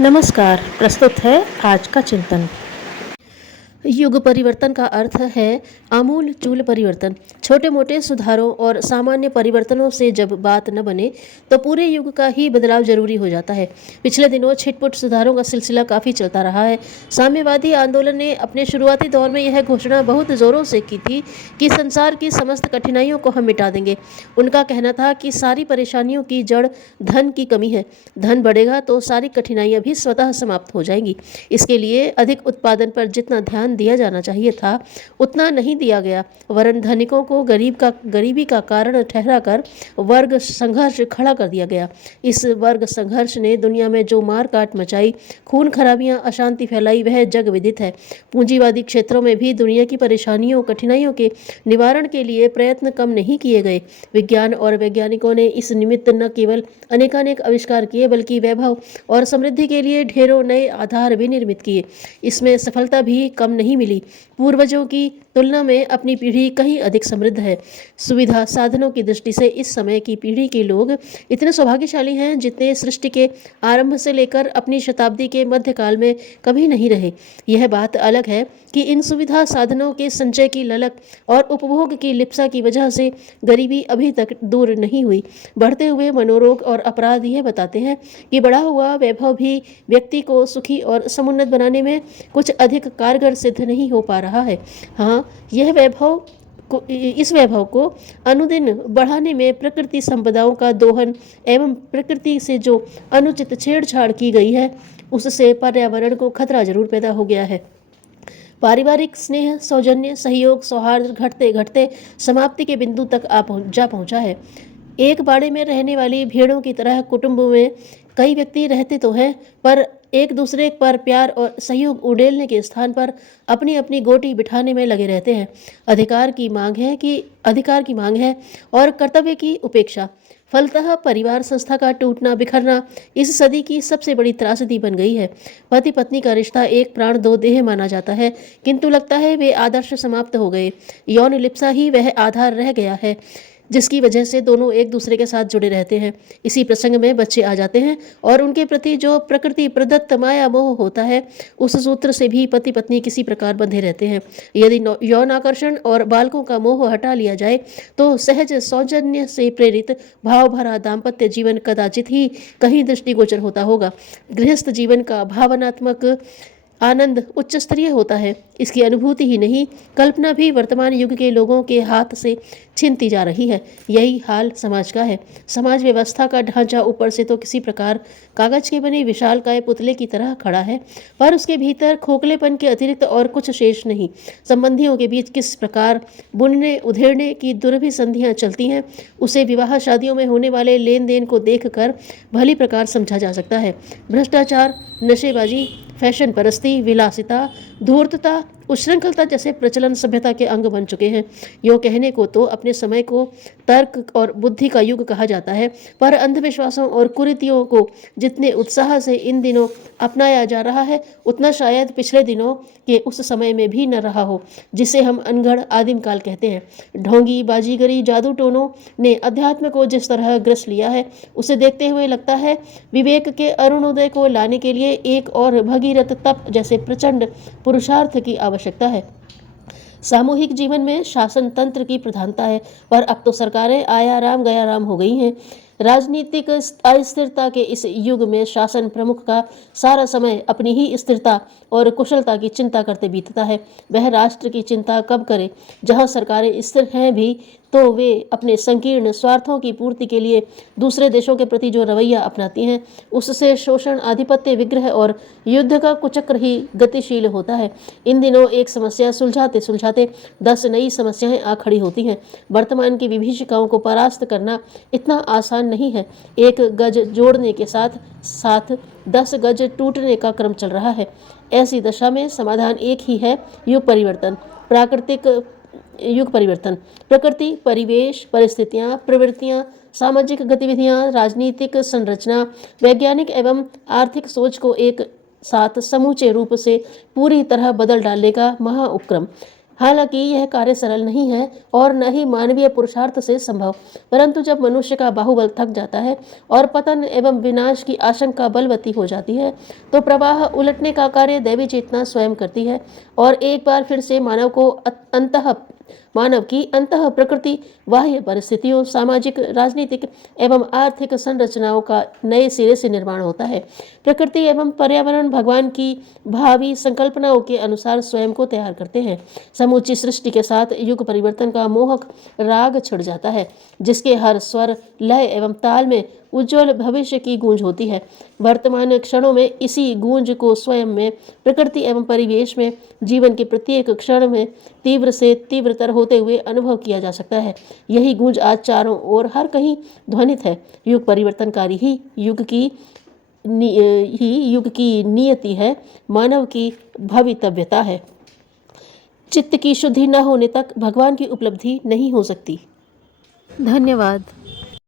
नमस्कार। प्रस्तुत है आज का चिंतन। युग परिवर्तन का अर्थ है आमूल चूल परिवर्तन। छोटे मोटे सुधारों और सामान्य परिवर्तनों से जब बात न बने तो पूरे युग का ही बदलाव जरूरी हो जाता है। पिछले दिनों छिटपुट सुधारों का सिलसिला काफ़ी चलता रहा है। साम्यवादी आंदोलन ने अपने शुरुआती दौर में यह घोषणा बहुत ज़ोरों से की थी कि संसार की समस्त कठिनाइयों को हम मिटा देंगे। उनका कहना था कि सारी परेशानियों की जड़ धन की कमी है। धन बढ़ेगा तो सारी कठिनाइयाँ भी स्वतः समाप्त हो जाएंगी। इसके लिए अधिक उत्पादन पर जितना ध्यान दिया जाना चाहिए था उतना नहीं दिया गया, वरन धनिकों को गरीबी का कारण ठहराकर वर्ग संघर्ष खड़ा कर दिया गया। इस वर्ग संघर्ष ने दुनिया में जो मार काट मचाई, खून खराबियां, अशांति फैलाई, वह जग विदित है। पूंजीवादी क्षेत्रों में भी दुनिया की परेशानियों कठिनाइयों के निवारण के लिए प्रयत्न कम नहीं किए गए। विज्ञान और वैज्ञानिकों ने इस निमित्त न केवल अनेकानेक आविष्कार किए बल्कि वैभव और समृद्धि के लिए ढेरों नए आधार भी निर्मित किए। इसमें सफलता भी कम नहीं मिली। पूर्वजों की तुलना में अपनी पीढ़ी कहीं अधिक समृद्ध है। सुविधा साधनों की दृष्टि से इस समय की पीढ़ी के लोग इतने सौभाग्यशाली हैं जितने सृष्टि के आरंभ से लेकर अपनी शताब्दी के मध्यकाल में कभी नहीं रहे। यह बात अलग है कि इन सुविधा साधनों के संचय की ललक और उपभोग की लिप्सा की वजह से गरीबी अभी तक दूर नहीं हुई। बढ़ते हुए मनोरोग और अपराध यह बताते हैं कि बढ़ा हुआ वैभव भी व्यक्ति को सुखी और समुन्नत बनाने में कुछ अधिक कारगर सिद्ध नहीं हो पा रहा है। हाँ, इस वैभव को अनुदिन बढ़ाने में प्रकृति संपदाओं का दोहन एवं प्रकृति से जो अनुचित छेड़छाड़ की गई है उससे पर्यावरण को खतरा जरूर पैदा हो गया है। पारिवारिक स्नेह, सौजन्य, सहयोग, सौहार्द घटते घटते समाप्ति के बिंदु तक जा पहुंचा है। एक बाड़े में रहने वाली भेड़ों की तरह कुटुंब में कई व्यक्ति रहते तो हैं, पर एक दूसरे पर प्यार और सहयोग उड़ेलने के स्थान पर अपनी अपनी गोटी बिठाने में लगे रहते हैं। अधिकार की मांग है और कर्तव्य की उपेक्षा। फलतः परिवार संस्था का टूटना बिखरना इस सदी की सबसे बड़ी त्रासदी बन गई है। पति पत्नी का रिश्ता एक प्राण दो देह माना जाता है, किंतु लगता है वे आदर्श समाप्त हो गए। यौन लिप्सा ही वह आधार रह गया है जिसकी वजह से दोनों एक दूसरे के साथ जुड़े रहते हैं। इसी प्रसंग में बच्चे आ जाते हैं और उनके प्रति जो प्रकृति प्रदत्त माया मोह होता है उस सूत्र से भी पति पत्नी किसी प्रकार बंधे रहते हैं। यदि यौन आकर्षण और बालकों का मोह हटा लिया जाए तो सहज सौजन्य से प्रेरित भाव भरा दाम्पत्य जीवन कदाचित ही कहीं दृष्टिगोचर होता होगा। गृहस्थ जीवन का भावनात्मक आनंद उच्च स्तरीय होता है। इसकी अनुभूति ही नहीं, कल्पना भी वर्तमान युग के लोगों के हाथ से छिनती जा रही है। यही हाल समाज का है। समाज व्यवस्था का ढांचा ऊपर से तो किसी प्रकार कागज के बने विशालकाय पुतले की तरह खड़ा है, पर उसके भीतर खोखलेपन के अतिरिक्त और कुछ शेष नहीं। संबंधियों के बीच किस प्रकार बुनने उधेड़ने की दुर्भी संधियां चलती हैं उसे विवाह शादियों में होने वाले लेन देन को देखकर भली प्रकार समझा जा सकता है। भ्रष्टाचार, नशेबाजी, फैशन परस्ती, विलासिता, धूर्तता, उच्छृंखलता जैसे प्रचलन सभ्यता के अंग बन चुके हैं। यूँ कहने को तो अपने समय को तर्क और बुद्धि का युग कहा जाता है, पर अंधविश्वासों और कुरीतियों को जितने उत्साह से इन दिनों अपनाया जा रहा है उतना शायद पिछले दिनों के उस समय में भी न रहा हो जिसे हम अनगढ़ आदिम काल कहते हैं। ढोंगी, बाजीगरी, जादू टोनों ने अध्यात्म को जिस तरह ग्रस लिया है उसे देखते हुए लगता है विवेक के अरुणोदय को लाने के लिए एक और भगीरथ तप जैसे प्रचंड पुरुषार्थ की आवश्यकता है। सामूहिक जीवन में शासन तंत्र की प्रधानता है, पर अब तो सरकारें आया राम गया राम हो गई हैं। राजनीतिक अस्थिरता के इस युग में शासन प्रमुख का सारा समय अपनी ही स्थिरता और कुशलता की चिंता करते बीतता है। वह राष्ट्र की चिंता कब करे? जहां सरकारें स्थिर हैं भी तो वे अपने संकीर्ण स्वार्थों की पूर्ति के लिए दूसरे देशों के प्रति जो रवैया अपनाती हैं उससे शोषण, आधिपत्य, विग्रह और युद्ध का कुचक्र ही गतिशील होता है। इन दिनों एक समस्या सुलझाते सुलझाते 10 नई समस्याएं आ खड़ी होती हैं। वर्तमान की विभीषिकाओं को परास्त करना इतना आसान नहीं है। 1 गज जोड़ने के साथ साथ 10 गज टूटने का क्रम चल रहा है। ऐसी दशा में समाधान एक ही है, युग परिवर्तन। प्रकृति, परिवेश, परिस्थितियां, प्रवृत्तियां, सामाजिक गतिविधियां, राजनीतिक संरचना, वैज्ञानिक एवं आर्थिक सोच को एक साथ समूचे रूप से पूरी तरह बदल डालने का महा उपक्रम। हालांकि यह कार्य सरल नहीं है और न ही मानवीय पुरुषार्थ से संभव, परंतु जब मनुष्य का बाहुबल थक जाता है और पतन एवं विनाश की आशंका बलवती हो जाती है, तो प्रवाह उलटने का कार्य दैवी चेतना स्वयं करती है और एक बार फिर से मानव की अंतः प्रकृति, बाह्य परिस्थितियों, सामाजिक, राजनीतिक एवं आर्थिक संरचनाओं का नए सिरे से निर्माण होता है। प्रकृति एवं पर्यावरण भगवान की भावी संकल्पनाओं के अनुसार स्वयं को तैयार करते हैं। समूची सृष्टि के साथ युग परिवर्तन का मोहक राग छिड़ जाता है, जिसके हर स्वर, लय एवं ताल में उज्जवल भविष्य की गूंज होती है। वर्तमान क्षणों में इसी गूंज को स्वयं में, प्रकृति एवं परिवेश में, जीवन के प्रत्येक क्षण में तीव्र से तीव्रतर होते हुए अनुभव किया जा सकता है। यही गूंज आज चारों ओर हर कहीं ध्वनित है। युग परिवर्तनकारी ही युग की नियति है, मानव की भवितव्यता है। चित्त की शुद्धि न होने तक भगवान की उपलब्धि नहीं हो सकती। धन्यवाद।